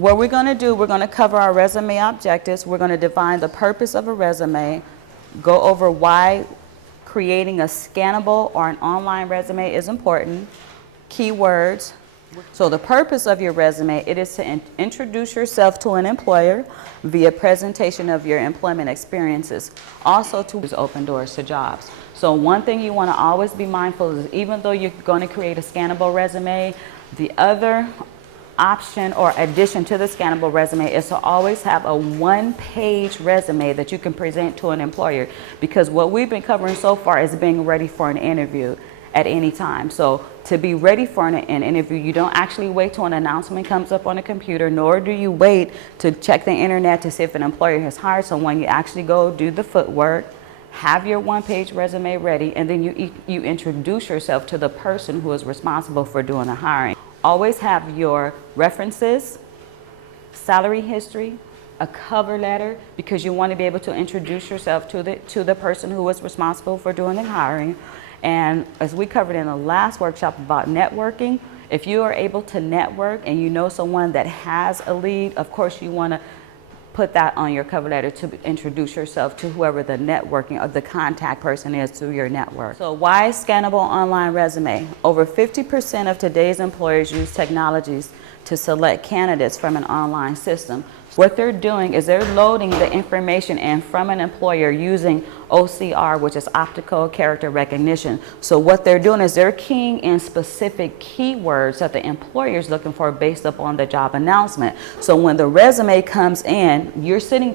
What we're going to do, we're going to cover our resume objectives. We're going to define the purpose of a resume, go over why creating a scannable or an online resume is important, keywords. So the purpose of your resume, it is to introduce yourself to an employer via presentation of your employment experiences. Also to open doors to jobs. So one thing you want to always be mindful is, even though you're going to create a scannable resume, the other option or addition to the scannable resume is to always have a one-page resume that you can present to an employer, because what we've been covering so far is being ready for an interview at any time. So to be ready for an interview, you don't actually wait till an announcement comes up on a computer, nor do you wait to check the internet to see if an employer has hired someone. You actually go do the footwork, have your one-page resume ready, and then you introduce yourself to the person who is responsible for doing the hiring. Always have your references, salary history, a cover letter, because you want to be able to introduce yourself to the person who is responsible for doing the hiring. And as we covered in the last workshop about networking, if you are able to network and you know someone that has a lead, of course you want to put that on your cover letter to introduce yourself to whoever the networking or the contact person is through your network. So why scannable online resume? Over 50% of today's employers use technologies to select candidates from an online system. What they're doing is they're loading the information in from an employer using OCR, which is optical character recognition. So what they're doing is they're keying in specific keywords that the employer is looking for based upon the job announcement. So when the resume comes in,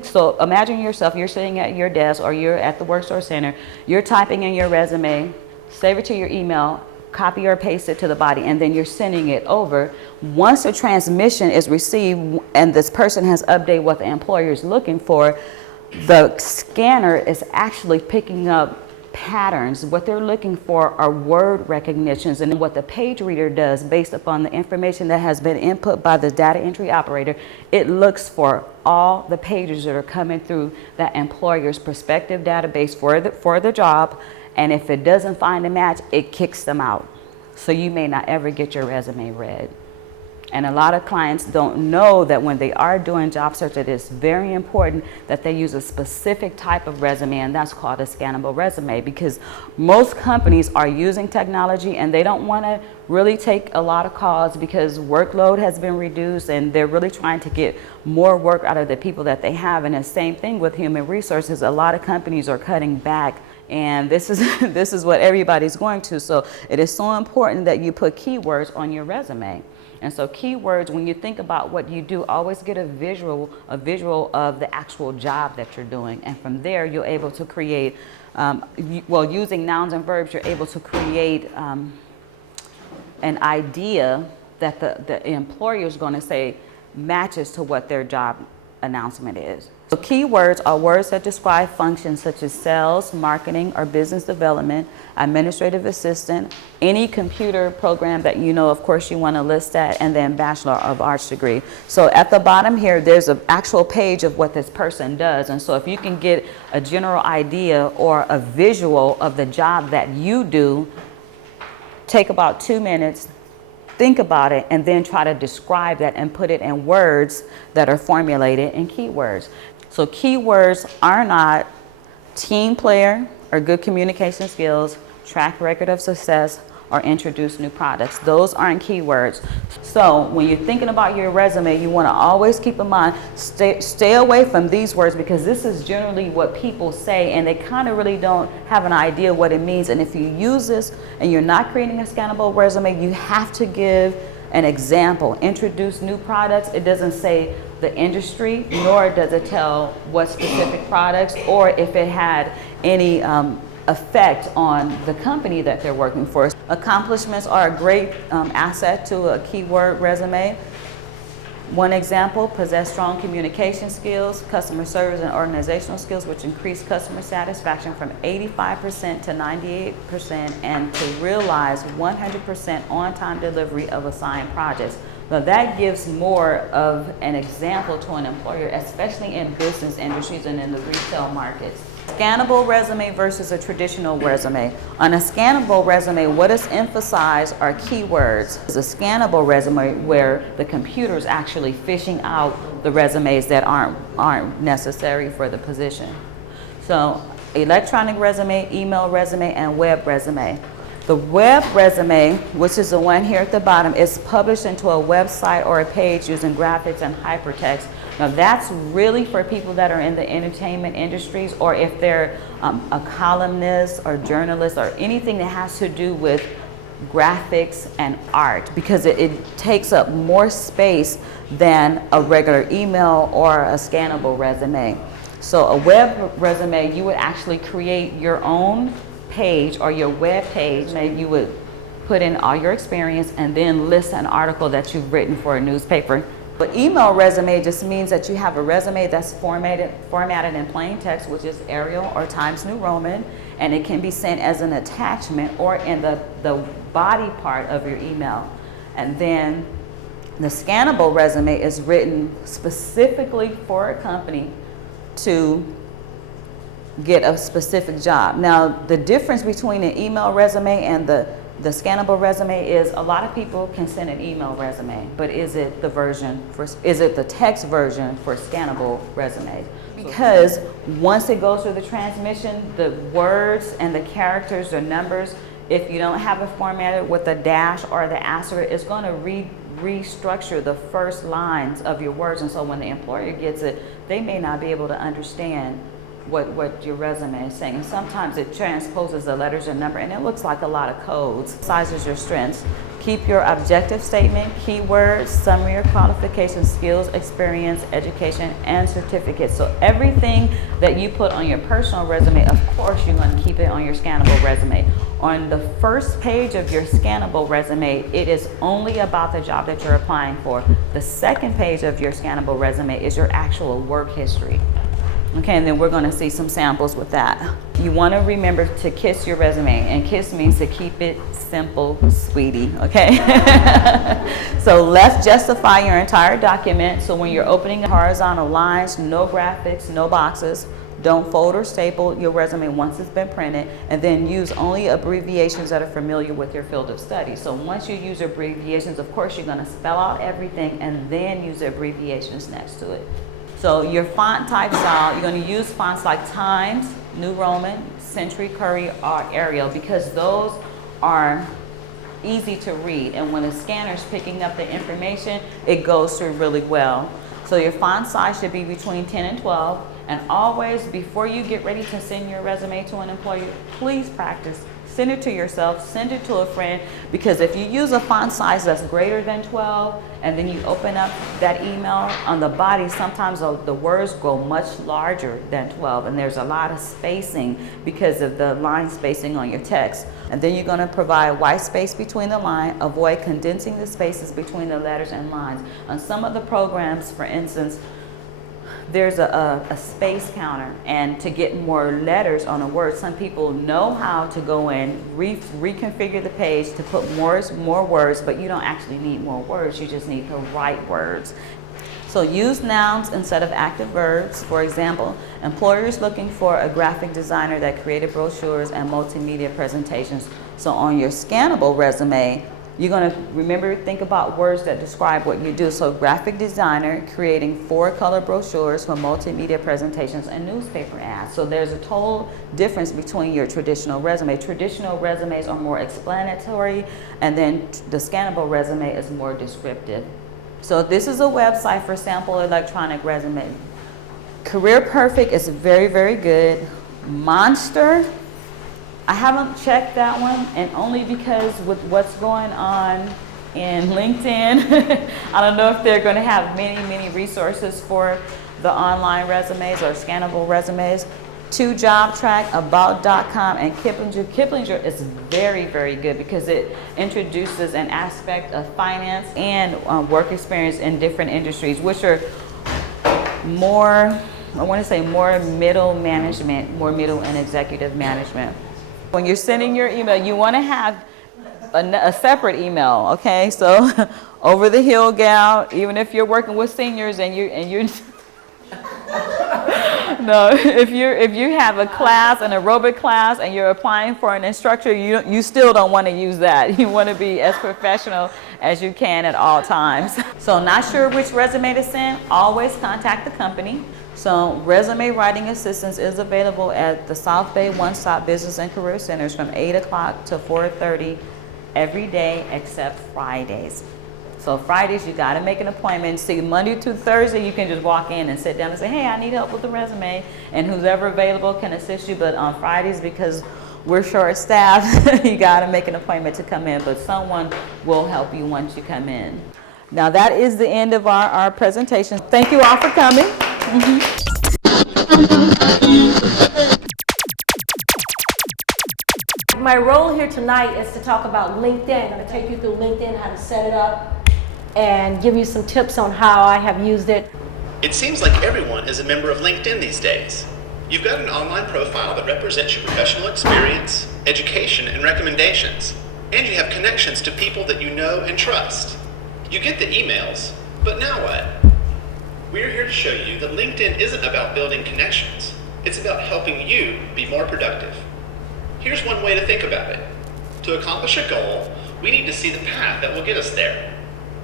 so imagine yourself, you're sitting at your desk or you're at the Worksource Center, you're typing in your resume, save it to your email, copy or paste it to the body, and then you're sending it over. Once the transmission is received and this person has updated what the employer is looking for, the scanner is actually picking up patterns. What they're looking for are word recognitions, and what the page reader does based upon the information that has been input by the data entry operator, it looks for all the pages that are coming through that employer's prospective database for the job. And if it doesn't find a match, it kicks them out. So you may not ever get your resume read. And a lot of clients don't know that when they are doing job search, it is very important that they use a specific type of resume, and that's called a scannable resume, because most companies are using technology and they don't want to really take a lot of calls because workload has been reduced and they're really trying to get more work out of the people that they have. And the same thing with human resources. A lot of companies are cutting back, and this is what everybody's going to. So it is so important that you put keywords on your resume. And so keywords, when you think about what you do, always get a visual of the actual job that you're doing. And from there, you're able to create, using nouns and verbs, you're able to create an idea that the employer is going to say matches to what their job announcement is. So keywords are words that describe functions such as sales, marketing, or business development, administrative assistant, any computer program that you know, of course, you want to list that, and then Bachelor of Arts degree. So at the bottom here, there's an actual page of what this person does. And so if you can get a general idea or a visual of the job that you do, take about 2 minutes, think about it, and then try to describe that and put it in words that are formulated in keywords. So keywords are not team player or good communication skills, track record of success, or introduce new products. Those aren't keywords. So when you're thinking about your resume, you want to always keep in mind, stay away from these words, because this is generally what people say and they kind of really don't have an idea what it means. And if you use this and you're not creating a scannable resume, you have to give an example. Introduce new products. It doesn't say the industry, nor does it tell what specific products or if it had any effect on the company that they're working for. Accomplishments are a great asset to a keyword resume. One example, possess strong communication skills, customer service and organizational skills, which increase customer satisfaction from 85% to 98%, and to realize 100% on-time delivery of assigned projects. Now that gives more of an example to an employer, especially in business industries and in the retail markets. Scannable resume versus a traditional resume. On a scannable resume, what is emphasized are keywords. It's a scannable resume where the computer is actually fishing out the resumes that aren't necessary for the position. So electronic resume, email resume, and web resume. The web resume, which is the one here at the bottom, is published into a website or a page using graphics and hypertext. Now that's really for people that are in the entertainment industries, or if they're a columnist or journalist or anything that has to do with graphics and art, because it takes up more space than a regular email or a scannable resume. So a web resume, you would actually create your own page or your web page, and you would put in all your experience and then list an article that you've written for a newspaper. But email resume just means that you have a resume that's formatted in plain text, which is Arial or Times New Roman, and it can be sent as an attachment or in the body part of your email. And then the scannable resume is written specifically for a company to get a specific job. Now, the difference between an email resume and the scannable resume is a lot of people can send an email resume, but is it the text version for scannable resumes? Because once it goes through the transmission, the words and the characters or numbers, if you don't have it formatted with the dash or the asterisk, it's going to restructure the first lines of your words, and so when the employer gets it, they may not be able to understand what your resume is saying. And sometimes it transposes the letters and number, and it looks like a lot of codes. Sizes your strengths. Keep your objective statement, keywords, summary or qualifications, skills, experience, education, and certificates. So everything that you put on your personal resume, of course you're going to keep it on your scannable resume. On the first page of your scannable resume, it is only about the job that you're applying for. The second page of your scannable resume is your actual work history. Okay, and then we're going to see some samples with that. You want to remember to kiss your resume, and kiss means to keep it simple, sweetie, okay? So left justify your entire document. So when you're opening horizontal lines, no graphics, no boxes. Don't fold or staple your resume once it's been printed, and then use only abbreviations that are familiar with your field of study. So once you use abbreviations, of course you're going to spell out everything and then use abbreviations next to it. So your font type style, you're going to use fonts like Times, New Roman, Century, Curry, or Arial, because those are easy to read, and when the scanner's picking up the information, it goes through really well. So your font size should be between 10 and 12, and always before you get ready to send your resume to an employer, please practice. Send it to yourself, send it to a friend, because if you use a font size that's greater than 12 and then you open up that email, on the body sometimes the words go much larger than 12, and there's a lot of spacing because of the line spacing on your text. And then you're going to provide white space between the line, avoid condensing the spaces between the letters and lines. On some of the programs, for instance, there's a space counter, and to get more letters on a word, some people know how to go in, reconfigure the page to put more words, but you don't actually need more words, you just need the right words. So use nouns instead of active verbs. For example, employers looking for a graphic designer that created brochures and multimedia presentations. So on your scannable resume, you're going to remember, think about words that describe what you do. So graphic designer creating 4-color brochures for multimedia presentations and newspaper ads. So there's a total difference between your traditional resume. Traditional resumes are more explanatory, and then the scannable resume is more descriptive. So this is a website for sample electronic resume. Career Perfect is very, very good. Monster, I haven't checked that one, and only because with what's going on in LinkedIn, I don't know if they're going to have many resources for the online resumes or scannable resumes. JobTrack, About.com, and Kiplinger. Kiplinger is very, very good because it introduces an aspect of finance and work experience in different industries, which are more, I want to say more middle management, more middle and executive management. When you're sending your email, you want to have a separate email, okay? So over the hill gal, even if you're working with seniors and you're No, if you have a class, an aerobic class, and you're applying for an instructor, you still don't want to use that. You want to be as professional as you can at all times. So not sure which resume to send, always contact the company. So resume writing assistance is available at the South Bay One-Stop Business and Career Centers from 8 o'clock to 4:30 every day except Fridays. So Fridays, you got to make an appointment. See, Monday through Thursday, you can just walk in and sit down and say, hey, I need help with the resume. And who's ever available can assist you. But on Fridays, because we're short-staffed, you got to make an appointment to come in. But someone will help you once you come in. Now, that is the end of our presentation. Thank you all for coming. My role here tonight is to talk about LinkedIn. I'm going to take you through LinkedIn, how to set it up, and give you some tips on how I have used it. It seems like everyone is a member of LinkedIn these days. You've got an online profile that represents your professional experience, education, and recommendations, and you have connections to people that you know and trust. You get the emails, but now what? We're here to show you that LinkedIn isn't about building connections. It's about helping you be more productive. Here's one way to think about it. To accomplish a goal, we need to see the path that will get us there.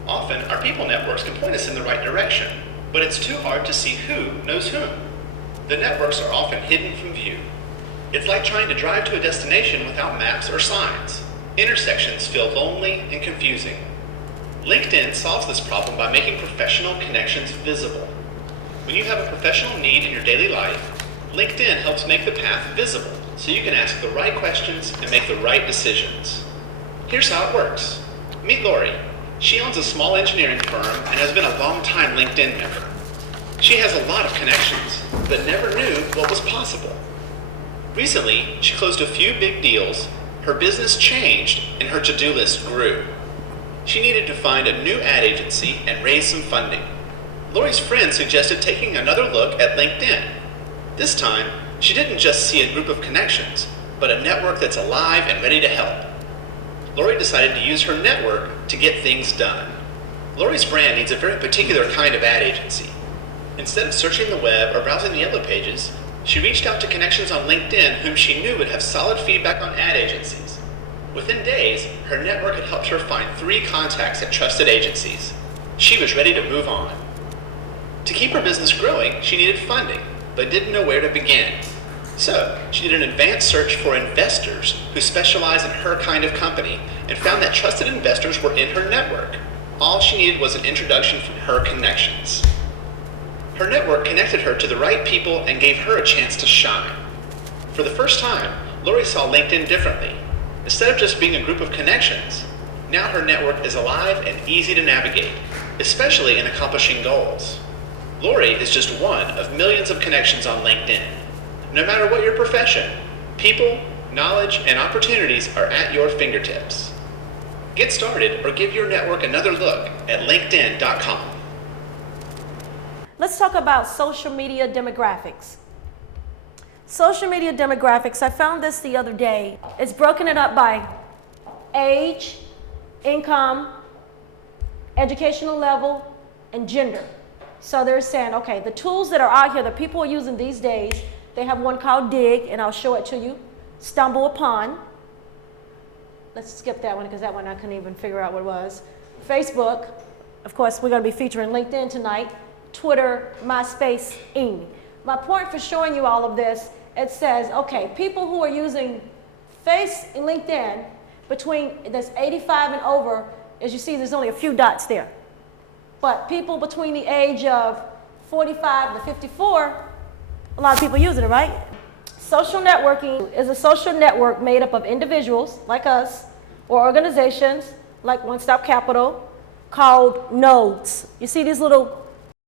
Often, our people networks can point us in the right direction, but it's too hard to see who knows whom. The networks are often hidden from view. It's like trying to drive to a destination without maps or signs. Intersections feel lonely and confusing. LinkedIn solves this problem by making professional connections visible. When you have a professional need in your daily life, LinkedIn helps make the path visible so you can ask the right questions and make the right decisions. Here's how it works. Meet Lori. She owns a small engineering firm and has been a long-time LinkedIn member. She has a lot of connections, but never knew what was possible. Recently, she closed a few big deals, her business changed, and her to-do list grew. She needed to find a new ad agency and raise some funding. Lori's friend suggested taking another look at LinkedIn. This time, she didn't just see a group of connections, but a network that's alive and ready to help. Lori decided to use her network to get things done. Lori's brand needs a very particular kind of ad agency. Instead of searching the web or browsing the yellow pages, she reached out to connections on LinkedIn whom she knew would have solid feedback on ad agencies. Within days, her network had helped her find 3 contacts at trusted agencies. She was ready to move on. To keep her business growing, she needed funding, but didn't know where to begin. So, she did an advanced search for investors who specialize in her kind of company and found that trusted investors were in her network. All she needed was an introduction from her connections. Her network connected her to the right people and gave her a chance to shine. For the first time, Lori saw LinkedIn differently. Instead of just being a group of connections, now her network is alive and easy to navigate, especially in accomplishing goals. Lori is just one of millions of connections on LinkedIn. No matter what your profession, people, knowledge, and opportunities are at your fingertips. Get started or give your network another look at LinkedIn.com. Let's talk about social media demographics. Social media demographics, I found this the other day. It's broken it up by age, income, educational level, and gender. So they're saying, okay, the tools that are out here that people are using these days, they have one called Dig, and I'll show it to you. Stumble Upon. Let's skip that one because that one I couldn't even figure out what it was. Facebook. Of course, we're going to be featuring LinkedIn tonight. Twitter, MySpace, Ing. My point for showing you all of this, it says, okay, people who are using LinkedIn between that's 85 and over, as you see, there's only a few dots there. But people between the age of 45 to 54, a lot of people using it, right? Social networking is a social network made up of individuals like us or organizations like One Stop Capital called nodes. You see these little